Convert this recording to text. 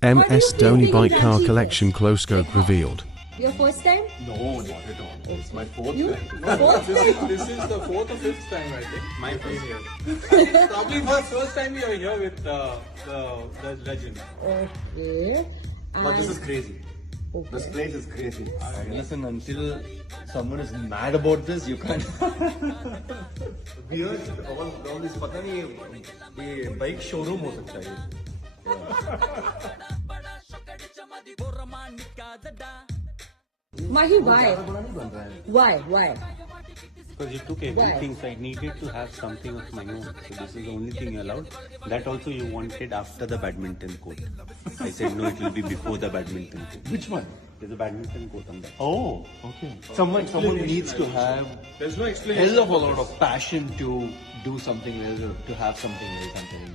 MS Dhoni bike car collection close scope revealed. Your first time? No, not at all. It's my fourth You? time. Fourth time? This is the fourth or fifth time, I think. My first here. Probably for first time you are here with the legend. Okay. But this And is crazy. Okay. This place is crazy. Listen, until someone is mad about this, you can't. Beers, all this, पता नहीं ये bike showroom हो सकता है. Mahi, why? Why? Because you took everything, so I needed to have something of my own. So this is the only thing you allowed. That also you wanted after the badminton court. I said no, it will be before the badminton court. Which one? There's a badminton court on that. Oh, okay. Someone needs to have There's no explanation. hell of a lot of passion to do something else or to have something else. I'm telling you.